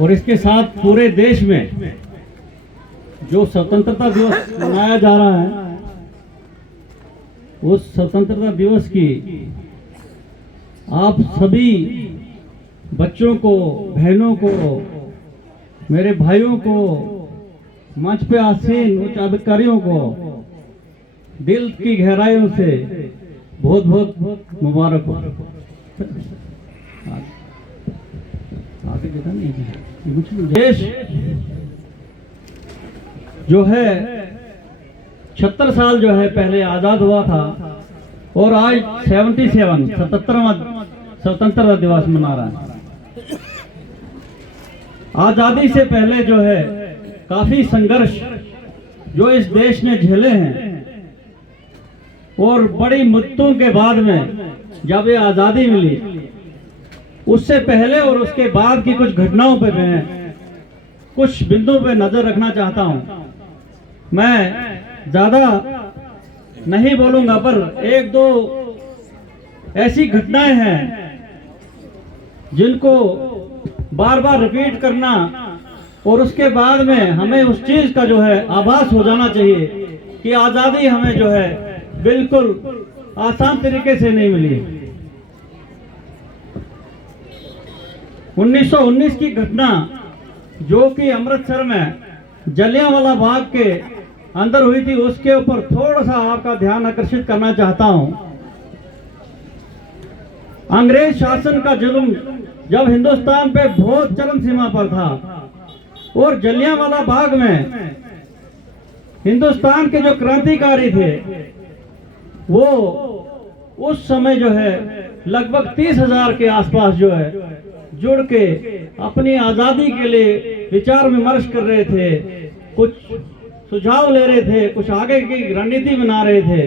और इसके साथ पूरे देश में जो स्वतंत्रता दिवस मनाया जा रहा है, उस स्वतंत्रता दिवस की आप सभी बच्चों को, बहनों को, मेरे भाइयों को, मंच पे आसीन उच्च अधिकारियों को दिल की गहराइयों से बहुत बहुत मुबारक हो। आगे देखा नहीं, देश जो है 76 साल जो है पहले आजाद हुआ था और आज 77वां स्वतंत्रता दिवस मना रहा है। आजादी से पहले जो है काफी संघर्ष जो इस देश ने झेले हैं और बड़ी मुद्दों के बाद में जब ये आजादी मिली, उससे पहले और उसके बाद की कुछ घटनाओं पे मैं कुछ बिंदुओं पे नजर रखना चाहता हूं। मैं ज्यादा नहीं बोलूंगा, पर एक दो ऐसी घटनाएं हैं जिनको बार बार रिपीट करना और उसके बाद में हमें उस चीज का जो है आभास हो जाना चाहिए कि आजादी हमें जो है बिल्कुल आसान तरीके से नहीं मिली। 1919 की घटना जो कि अमृतसर में जलियांवाला बाग के अंदर हुई थी, उसके ऊपर थोड़ा सा आपका ध्यान आकर्षित करना चाहता हूं। अंग्रेज शासन का जुल्म जब हिंदुस्तान पे बहुत चरम सीमा पर था और जलियांवाला बाग में हिंदुस्तान के जो क्रांतिकारी थे वो उस समय जो है लगभग 30,000 के आसपास जो है जुड़ के अपनी आजादी के लिए विचार विमर्श कर रहे थे, कुछ सुझाव ले रहे थे, कुछ आगे की रणनीति बना रहे थे।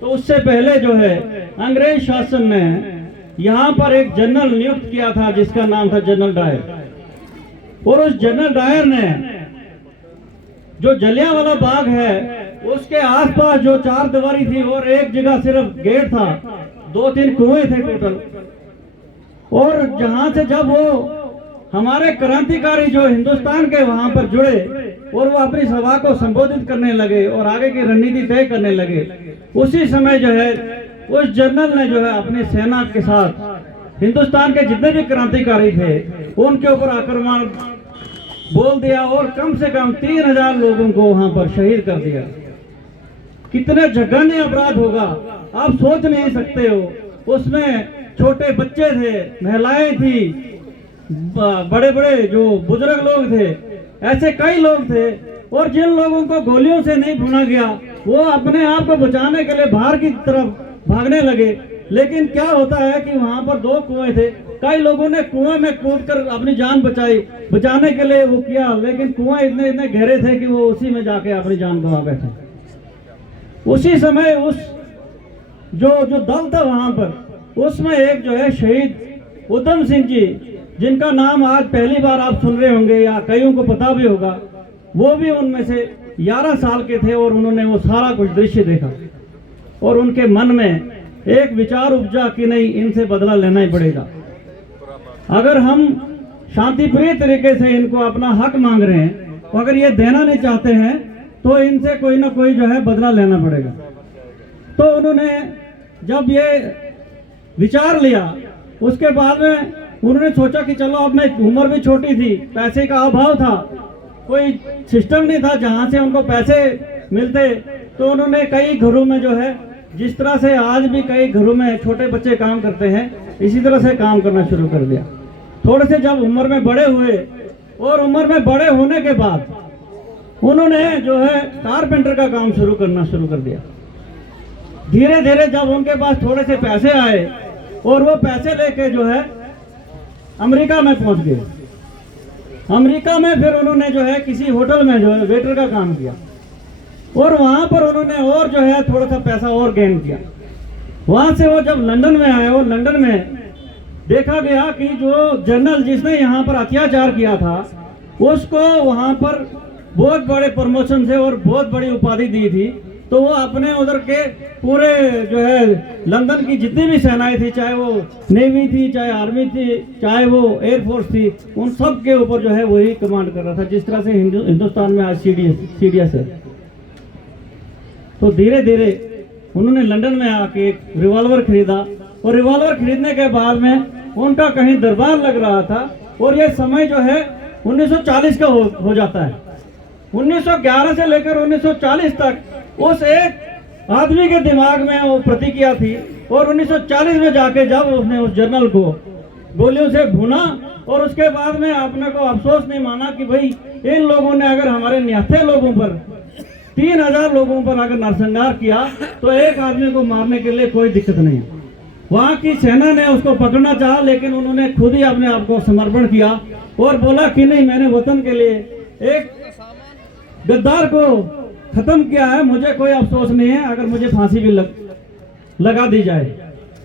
तो उससे पहले जो है अंग्रेज शासन ने यहाँ पर एक जनरल नियुक्त किया था जिसका नाम था जनरल डायर, और उस जनरल डायर ने जो जलियांवाला बाग है उसके आसपास जो चार दीवारी थी और एक जगह सिर्फ गेट था, 2-3 कुएं थे टोटल, और जहां से जब वो हमारे क्रांतिकारी जो हिंदुस्तान के वहां पर जुड़े और वो अपनी सभा को संबोधित करने लगे और आगे की रणनीति तय करने लगे, उसी समय जो है उस जनरल ने जो है अपनी सेना के साथ हिंदुस्तान के जितने भी क्रांतिकारी थे उनके ऊपर आक्रमण बोल दिया और कम से कम 3,000 लोगों को वहां पर शहीद कर दिया। कितने जघन्य अपराध होगा आप सोच नहीं सकते हो। उसमें छोटे बच्चे थे, महिलाएं थी, बड़े बड़े जो बुजुर्ग लोग थे, ऐसे कई लोग थे, और जिन लोगों को गोलियों से नहीं भुना गया वो अपने आप को बचाने के लिए बाहर की तरफ भागने लगे। लेकिन क्या होता है कि वहां पर 2 कुएं थे, कई लोगों ने कुएं में कूदकर अपनी जान बचाने के लिए वो किया, लेकिन कुएं इतने गहरे थे कि वो उसी में जाके अपनी जान गंवा बैठे। उसी समय उस जो दल था वहां पर, उसमें एक जो है शहीद उधम सिंह जी, जिनका नाम आज पहली बार आप सुन रहे होंगे या कईयों को पता भी होगा, वो भी उनमें से 11 साल के थे और उन्होंने वो सारा कुछ दृश्य देखा और उनके मन में एक विचार उपजा कि नहीं, इनसे बदला लेना ही पड़ेगा। अगर हम शांतिप्रिय तरीके से इनको अपना हक मांग रहे हैं, तो अगर ये देना नहीं चाहते हैं तो इनसे कोई ना कोई जो है बदला लेना पड़ेगा। तो उन्होंने जब ये विचार लिया, उसके बाद में उन्होंने सोचा कि चलो, अब मैं उम्र भी छोटी थी, पैसे का अभाव था, कोई सिस्टम नहीं था जहां से उनको पैसे मिलते, तो उन्होंने कई घरों में जो है, जिस तरह से आज भी कई घरों में छोटे बच्चे काम करते हैं, इसी तरह से काम करना शुरू कर दिया। थोड़े से जब उम्र में बड़े हुए और उम्र में बड़े होने के बाद उन्होंने जो है कारपेंटर का काम करना शुरू कर दिया। धीरे धीरे जब उनके पास थोड़े से पैसे आए और वो पैसे लेके जो है अमेरिका में पहुंच गए। अमेरिका में फिर उन्होंने जो है किसी होटल में जो है वेटर का काम किया और वहां पर उन्होंने और जो है थोड़ा सा पैसा और गेन किया। वहां से वो जब लंदन में आए और लंदन में देखा गया कि जो जनरल जिसने यहाँ पर अत्याचार किया था उसको वहां पर बहुत बड़े प्रमोशन से और बहुत बड़ी उपाधि दी थी, तो वो अपने उधर के पूरे जो है लंदन की जितनी भी सेनाएं थी, चाहे वो नेवी थी, चाहे आर्मी थी, चाहे वो एयरफोर्स थी, उन सब के ऊपर जो है वही कमांड कर रहा था, जिस तरह से हिंदुस्तान में आज सीडीएस है। तो धीरे धीरे उन्होंने लंदन में आके एक रिवॉल्वर खरीदा, और रिवॉल्वर खरीदने के बाद में उनका कहीं दरबार लग रहा था, और ये समय जो है 1940 का हो जाता है। 1911 से लेकर 1940 तक उस एक आदमी के दिमाग में वो प्रतिक्रिया थी, और 1940 में जाके जब उसने उस जर्नल को गोलियों से भुना, और उसके बाद में आपने को अफसोस नहीं माना कि भाई इन लोगों ने अगर हमारे निहत्थे लोगों पर 3000 लोगों पर अगर नरसंहार किया, तो एक आदमी को मारने के लिए कोई दिक्कत नहीं। वहां की सेना ने उसको पकड़ना चाहा, लेकिन उन्होंने खुद ही अपने आप को समर्पण किया और बोला कि नहीं, मैंने वतन के लिए एक गद्दार को खत्म किया है, मुझे कोई अफसोस नहीं है अगर मुझे फांसी भी लगा दी जाए।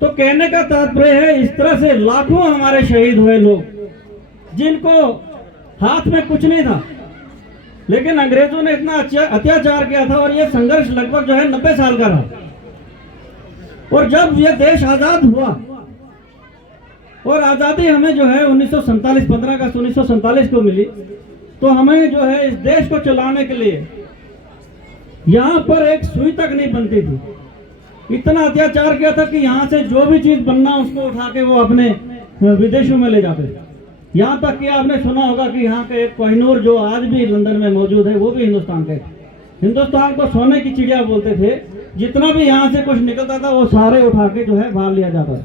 तो कहने का तात्पर्य है, इस तरह से लाखों हमारे शहीद हुए लोग, जिनको हाथ में कुछ नहीं था, लेकिन अंग्रेजों ने इतना अत्याचार किया था, और ये संघर्ष लगभग जो है 90 साल का रहा। और जब ये देश आजाद हुआ, और आजादी हमें जो है 1947 15 अगस्त 1947 को मिली, तो हमें जो है इस देश को चलाने के लिए यहाँ पर एक सुई तक नहीं बनती थी। इतना अत्याचार किया था कि यहाँ से जो भी चीज बनना उसको उठा के वो अपने विदेशों में ले जाते थे। यहाँ तक कि आपने सुना होगा कि यहाँ के एक कोहिनूर जो आज भी लंदन में मौजूद है, वो भी हिंदुस्तान का है। हिंदुस्तान को सोने की चिड़िया बोलते थे। जितना भी यहाँ से कुछ निकलता था वो सारे उठा के जो है बाहर लिया जाता था।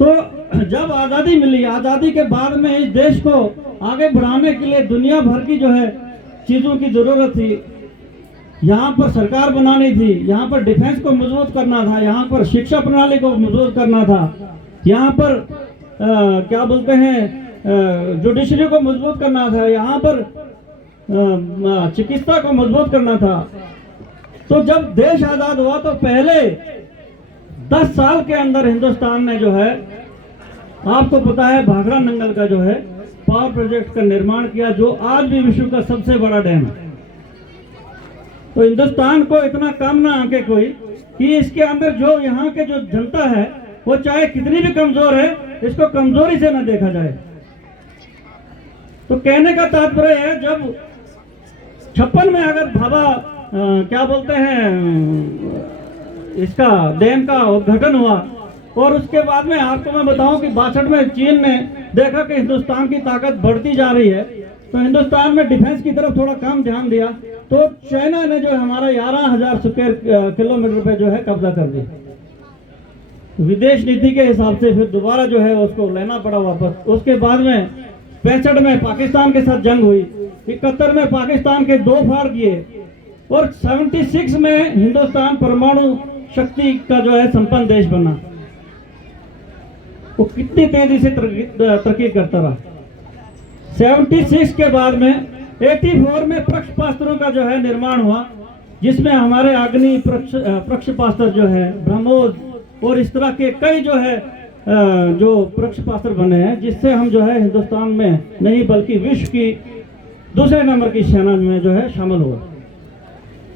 तो जब आजादी मिली, आजादी के बाद में इस देश को आगे बढ़ाने के लिए दुनिया भर की जो है चीजों की जरूरत थी। यहाँ पर सरकार बनानी थी, यहाँ पर डिफेंस को मजबूत करना था, यहाँ पर शिक्षा प्रणाली को मजबूत करना था, यहाँ पर क्या बोलते हैं जुडिशरी को मजबूत करना था, यहाँ पर चिकित्सा को मजबूत करना था। तो जब देश आजाद हुआ तो पहले 10 साल के अंदर हिंदुस्तान ने जो है, आपको पता है, भाखड़ा नंगल का जो है पावर प्रोजेक्ट का निर्माण किया, जो आज भी विश्व का सबसे बड़ा डैम है। तो हिंदुस्तान को इतना कम ना आके कोई कि इसके अंदर जो यहाँ के जो जनता है वो चाहे कितनी भी कमजोर है, इसको कमजोरी से ना देखा जाए। तो कहने का तात्पर्य है, जब 56 में अगर भाभा क्या बोलते हैं इसका डैम का उद्घाटन हुआ, और उसके बाद में आपको मैं बताऊं कि 62 में चीन ने देखा कि हिंदुस्तान की ताकत बढ़ती जा रही है, तो हिंदुस्तान में डिफेंस की तरफ थोड़ा कम ध्यान दिया, तो चाइना ने जो हमारा 11,000 स्क्वायर किलोमीटर पे जो है कब्जा कर दिया। विदेश नीति के हिसाब से फिर दोबारा जो है उसको लेना पड़ा वापस। उसके बाद में 65 में पाकिस्तान के साथ जंग हुई, 71 में पाकिस्तान के 2 फाड़ किए, और 76 में हिंदुस्तान परमाणु शक्ति का जो है संपन्न देश बना। वो कितनी तेजी से तरक्की करता रहा। 76 के बाद में 84 में प्रक्षेपास्त्रों का जो है निर्माण हुआ, जिसमें हमारे अग्नि प्रक्षेपास्त्र जो है, ब्रह्मोस और इस तरह के कई जो है जो प्रक्षेपास्त्र बने हैं, जिससे हम जो है हिंदुस्तान में नहीं बल्कि विश्व की दूसरे नंबर की सेना में जो है शामिल हुआ।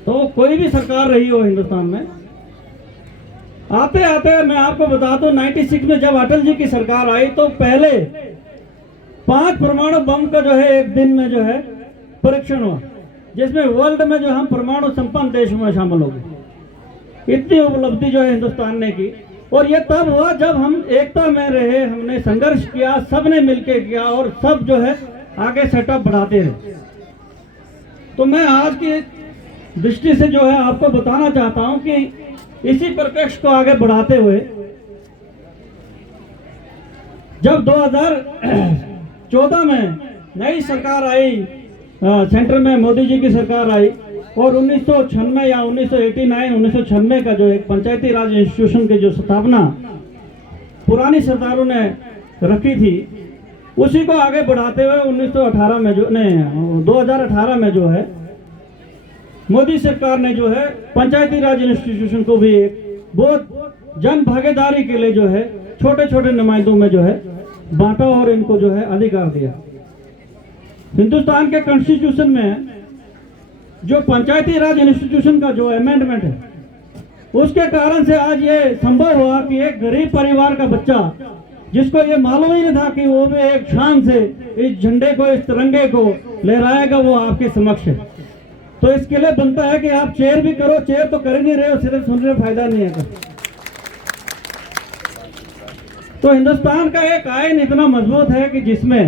तो कोई भी सरकार रही हो हिंदुस्तान में, आते आते मैं आपको बता दूं 96 में जब अटल जी की सरकार आई, तो पहले 5 परमाणु बम का जो है एक दिन में जो है परीक्षण हुआ, जिसमें वर्ल्ड में जो हम परमाणु संपन्न देशों में शामिल हो गए। इतनी उपलब्धि जो है हिंदुस्तान ने की, और ये तब हुआ जब हम एकता में रहे, हमने संघर्ष किया, सबने मिलकर किया, और सब जो है आगे सेटअप बढ़ाते रहे। तो मैं आज की दृष्टि से जो है आपको बताना चाहता हूं कि इसी परिप्रेक्ष्य को आगे बढ़ाते हुए जब 2014 में नई सरकार आई, सेंटर में मोदी जी की सरकार आई, और 1996 या 1996 का जो एक पंचायती राज इंस्टीट्यूशन की जो स्थापना पुरानी सरकारों ने रखी थी, उसी को आगे बढ़ाते हुए 2018 में जो है मोदी सरकार ने जो है पंचायती राज इंस्टीट्यूशन को भी एक बहुत जन भागीदारी के लिए जो है छोटे छोटे नुमाइंदों में जो है बांटा, और इनको जो है अधिकार दिया। हिंदुस्तान के कॉन्स्टिट्यूशन में जो पंचायती राज इंस्टीट्यूशन का जो अमेंडमेंट है, उसके कारण से आज ये संभव हुआ कि एक गरीब परिवार का बच्चा, जिसको ये मालूम ही नहीं था कि वो भी एक शान से इस झंडे को, इस तिरंगे को लहराएगा, वो आपके समक्ष है। तो इसके लिए बनता है कि आप चेयर भी करो। चेयर तो कर ही नहीं रहे हो, सिर्फ सुन रहे, फायदा नहीं है। तो हिंदुस्तान का एक आईन इतना मजबूत है कि जिसमें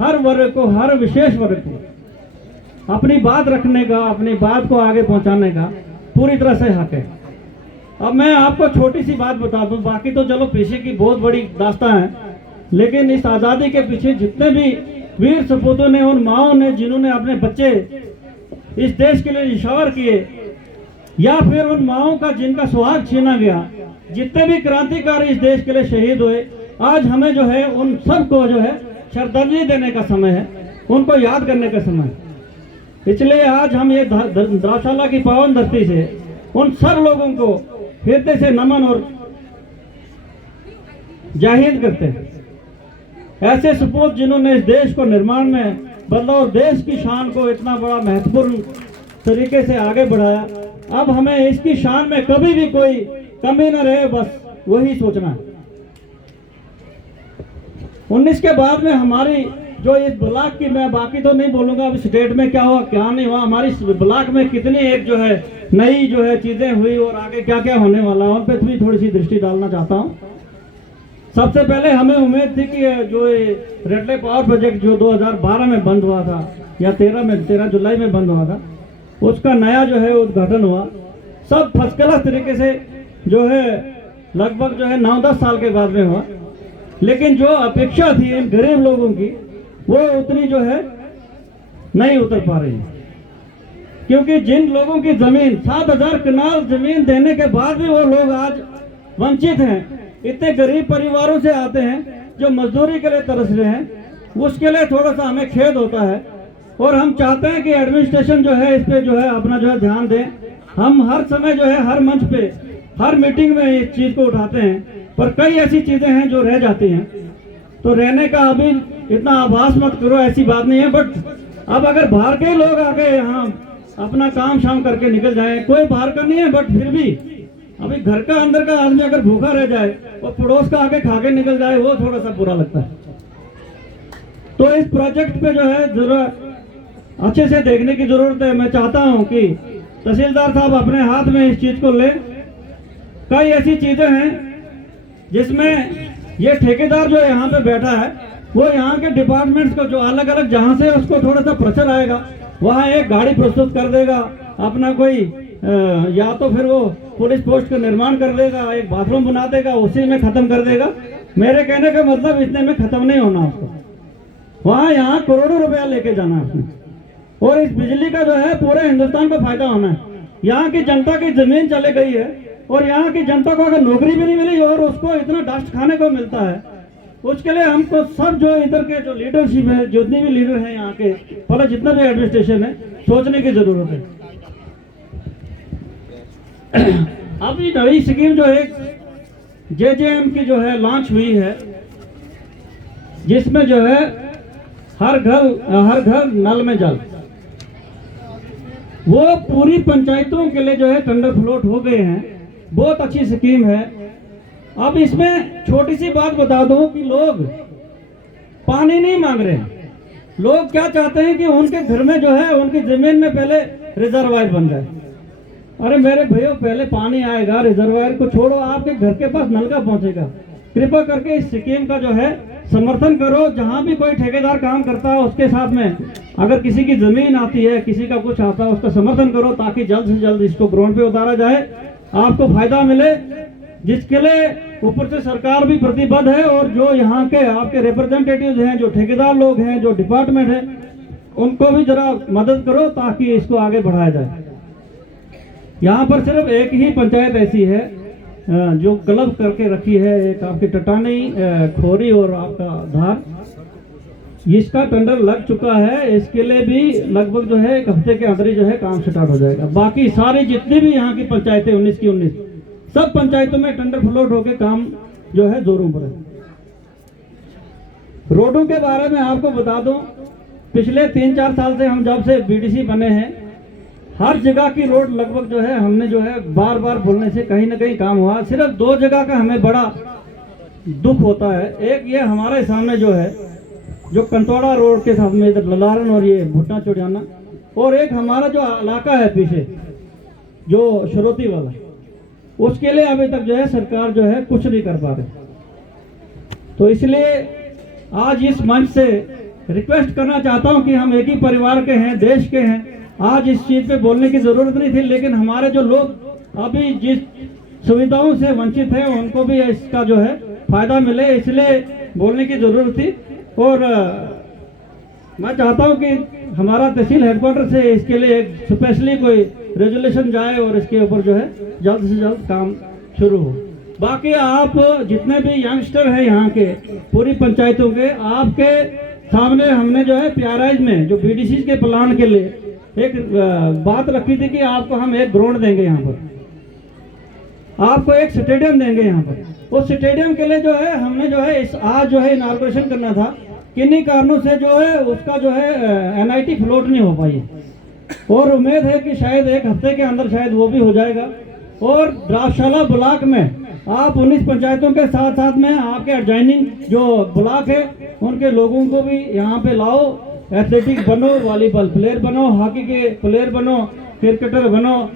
हर वर्ग को, हर विशेष वर्ग को अपनी बात रखने का, अपनी बात को आगे पहुंचाने का पूरी तरह से हक है। अब मैं आपको छोटी सी बात बता दूं, बाकी तो चलो पीछे की बहुत बड़ी दास्तां है, लेकिन इस आज़ादी के पीछे जितने भी वीर सपूतों ने, उन माओं ने जिन्होंने अपने बच्चे इस देश के लिए निछावर किए, या फिर उन माओं का जिनका सुहाग छीना गया, जितने भी क्रांतिकारी इस देश के लिए शहीद हुए, आज हमें जो है उन सबको जो है श्रद्धांजलि देने का समय है, उनको याद करने का समय है। इसलिए आज हम ये द्राशाला की पावन धरती से उन सब लोगों को हृदय से नमन और जाहिर करते हैं। ऐसे सपूत जिन्होंने इस देश को निर्माण में बदला और देश की शान को इतना बड़ा महत्वपूर्ण तरीके से आगे बढ़ाया। अब हमें इसकी शान में कभी भी कोई कमी न रहे, बस वही सोचना है। 19 के बाद में हमारी जो इस ब्लॉक की, मैं बाकी तो नहीं बोलूंगा अब स्टेट में क्या हुआ क्या नहीं हुआ, हमारी ब्लॉक में कितनी एक जो है नई जो है चीजें हुई और आगे क्या क्या होने वाला है, उन पे भी थोड़ी सी दृष्टि डालना चाहता हूँ। सबसे पहले हमें उम्मीद थी कि जो रेड लेक पावर प्रोजेक्ट जो 2012 में बंद हुआ था या 13 जुलाई में बंद हुआ था, उसका नया जो है उद्घाटन हुआ। सब फर्स्ट क्लास तरीके से जो है लगभग जो है 9-10 साल के बाद में हुआ, लेकिन जो अपेक्षा थी इन गरीब लोगों की, वो उतनी जो है नहीं उतर पा रही है। क्योंकि जिन लोगों की जमीन 7,000 कनाल जमीन देने के बाद भी वो लोग आज वंचित हैं, इतने गरीब परिवारों से आते हैं जो मजदूरी के लिए तरस रहे हैं, उसके लिए थोड़ा सा हमें खेद होता है। और हम चाहते हैं कि एडमिनिस्ट्रेशन जो है इस पे जो है अपना जो है ध्यान दें। हम हर समय जो है हर मंच पे, हर मीटिंग में इस चीज को उठाते हैं, पर कई ऐसी चीजें हैं जो रह जाती हैं। तो रहने का अभी इतना आभास मत करो, ऐसी बात नहीं है। बट अब अगर बाहर के लोग आके यहाँ अपना काम शाम करके निकल जाए, कोई बाहर का नहीं है, बट फिर भी अभी घर का अंदर का आदमी अगर भूखा रह जाए और पड़ोस का आके खा के निकल जाए, वो थोड़ा सा बुरा लगता है। तो इस प्रोजेक्ट पे जो है जरा अच्छे से देखने की जरूरत है। मैं चाहता हूं कि तहसीलदार साहब अपने हाथ में इस चीज को ले। कई ऐसी चीजें हैं जिसमें ये ठेकेदार जो यहाँ पे बैठा है, वो यहाँ के डिपार्टमेंट्स को जो अलग अलग जहाँ से उसको थोड़ा सा प्रेशर आएगा, वहाँ एक गाड़ी प्रस्तुत कर देगा, अपना कोई या तो फिर वो पुलिस पोस्ट का निर्माण कर देगा, एक बाथरूम बना देगा, उसी में खत्म कर देगा। मेरे कहने का मतलब इतने में खत्म नहीं होना उसको, वहाँ यहाँ करोड़ों रुपया लेके जाना है उसने। और इस बिजली का जो है पूरे हिंदुस्तान को फायदा होना है। यहाँ की जनता की जमीन चले गई है और यहाँ की जनता को अगर नौकरी भी नहीं मिली और उसको इतना डस्ट खाने को मिलता है, उसके लिए हमको सब जो इधर के जो लीडरशिप है, जितने भी लीडर हैं यहाँ के, भले जितना भी एडमिनिस्ट्रेशन है, सोचने की जरूरत है। अभी नई स्कीम जो है JJM की जो है लॉन्च हुई है, जिसमें जो है हर घर नल में जल, वो पूरी पंचायतों के लिए जो है टेंडर फ्लोट हो गए हैं। बहुत अच्छी स्कीम है। अब इसमें छोटी सी बात बता दूं कि लोग पानी नहीं मांग रहे हैं। लोग क्या चाहते हैं कि उनके घर में जो है उनकी जमीन में पहले रिजर्वायर बन जाए। अरे मेरे भैया, पहले पानी आएगा, रिजर्वायर को छोड़ो, आपके घर के पास नलका पहुंचेगा। कृपा करके इस स्कीम का जो है समर्थन करो। जहां भी कोई ठेकेदार काम करता है उसके साथ में अगर किसी की जमीन आती है, किसी का कुछ आता है, उसका समर्थन करो ताकि जल्द से जल्द इसको ग्राउंड पे उतारा जाए, आपको फायदा मिले, जिसके लिए ऊपर से सरकार भी प्रतिबद्ध है। और जो यहाँ के आपके रिप्रेजेंटेटिव हैं, जो ठेकेदार लोग हैं, जो डिपार्टमेंट है, उनको भी जरा मदद करो ताकि इसको आगे बढ़ाया जाए। यहाँ पर सिर्फ एक ही पंचायत ऐसी है जो क्लब करके रखी है, एक आपकी टटानी, खोरी और आपका धार, इसका टेंडर लग चुका है। इसके लिए भी लगभग जो है 1 हफ्ते के अंदर ही जो है काम स्टार्ट हो जाएगा। बाकी सारी जितनी भी यहाँ की पंचायतें 19 की 19 सब पंचायतों में टेंडर फ्लोट होकर काम जो है जोरों पर है। रोडों के बारे में आपको बता दूं, पिछले 3-4 साल से हम जब से BDC बने हैं, हर जगह की रोड लगभग जो है हमने जो है बार बार बोलने से कहीं ना कहीं काम हुआ। सिर्फ 2 जगह का हमें बड़ा दुख होता है। एक ये हमारे सामने जो है जो कंटोड़ा रोड के सामने इधर ललारन और ये भुट्टा चौड़ियाना, और एक हमारा जो इलाका है पीछे जो शरोती वाला, उसके लिए अभी तक जो है सरकार जो है कुछ नहीं कर पा रही। तो इसलिए आज इस मंच से रिक्वेस्ट करना चाहता हूं कि हम एक ही परिवार के हैं, देश के हैं। आज इस चीज पे बोलने की जरूरत नहीं थी, लेकिन हमारे जो लोग अभी जिस सुविधाओं से वंचित है उनको भी इसका जो है फायदा मिले, इसलिए बोलने की जरूरत थी। और मैं चाहता हूं कि हमारा तहसील हेडक्वार्टर से इसके लिए एक स्पेशली कोई रेजोल्यूशन जाए और इसके ऊपर जो है जल्द से जल्द काम शुरू हो। बाकी आप जितने भी यंगस्टर हैं यहाँ के पूरी पंचायतों के, आपके सामने हमने जो है प्याराइज में जो बीडीसी के प्लान के लिए एक बात रखी थी कि आपको हम एक ग्राउंड देंगे, यहाँ पर आपको एक स्टेडियम देंगे यहाँ पर। उस स्टेडियम के लिए जो है हमने जो है आज जो है इनाग्रेशन करना था, किन्हीं कारणों से जो है उसका जो है एनआईटी फ्लोट नहीं हो पाई, और उम्मीद है कि शायद एक हफ्ते के अंदर शायद वो भी हो जाएगा। और द्राक्षाला ब्लॉक में आप 19 पंचायतों के साथ साथ में आपके एडजॉइनिंग जो ब्लॉक है उनके लोगों को भी यहाँ पे लाओ, एथलेटिक बनो, वॉलीबॉल प्लेयर बनो, हॉकी के प्लेयर बनो, क्रिकेटर बनो।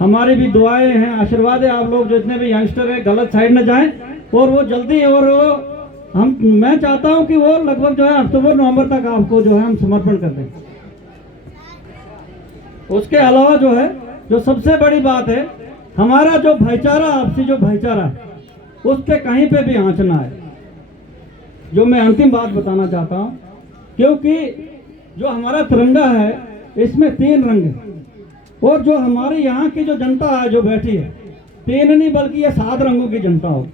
हमारी भी दुआएं हैं, आशीर्वाद है, आप लोग जितने भी यंगस्टर हैं गलत साइड न जाएं, और वो जल्दी और वो मैं चाहता हूं कि वो लगभग जो है अक्टूबर नवंबर तक आपको जो है हम समर्पण कर दें। उसके अलावा जो है जो सबसे बड़ी बात है, हमारा जो भाईचारा, आपसी जो भाईचारा है उस पे कहीं पे भी आंच ना आए, जो मैं अंतिम बात बताना चाहता हूं। क्योंकि जो हमारा तिरंगा है इसमें 3 रंग है, और जो हमारी यहाँ की जो जनता है जो बैठी है 3 नहीं बल्कि ये 7 रंगों की जनता हो।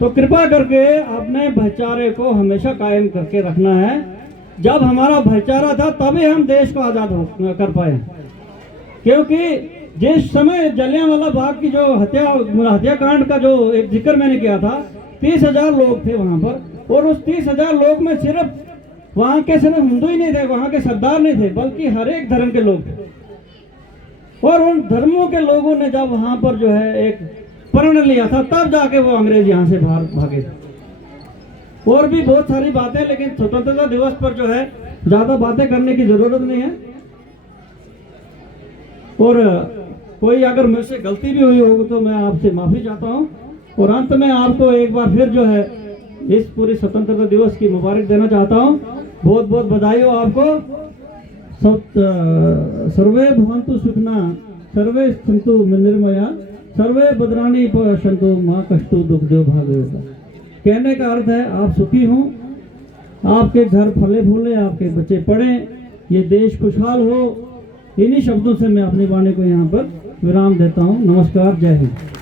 तो कृपा करके अपने भाईचारे को हमेशा कायम करके रखना है। जब हमारा भाईचारा था तभी हम देश को आजाद कर पाए, क्योंकि जिस समय जलियांवाला बाग की जो हत्याकांड का जो एक जिक्र मैंने किया था, 30,000 लोग थे वहां पर, और उस 30,000 लोग में सिर्फ वहां के सिर्फ हिंदू ही नहीं थे, वहां के सरदार नहीं थे, बल्कि हर एक धर्म के लोग थे। और उन धर्मों के लोगों ने जब वहां पर जो है एक प्रण लिया था, तब जाके वो अंग्रेज यहाँ से बाहर भागे थे। और भी बहुत सारी बातें, लेकिन स्वतंत्रता दिवस पर जो है ज्यादा बातें करने की जरूरत नहीं है। और कोई अगर मुझसे गलती भी हुई होगी तो मैं आपसे माफी चाहता हूँ। और अंत में आपको एक बार फिर जो है इस पूरी स्वतंत्रता दिवस की मुबारक देना चाहता हूँ। बहुत बहुत बधाई हो आपको। सर्वे भवन्तु सुखिना, सर्वे सन्तु निर्मया, सर्वे भद्राणि पश्यन्तु मा कष्टो दुःखदो भाग्यवता। कहने का अर्थ है आप सुखी हों, आपके घर फले फूले, आपके बच्चे पढ़ें, ये देश खुशहाल हो। इन्हीं शब्दों से मैं अपनी वाणी को यहाँ पर विराम देता हूँ। नमस्कार, जय हिंद।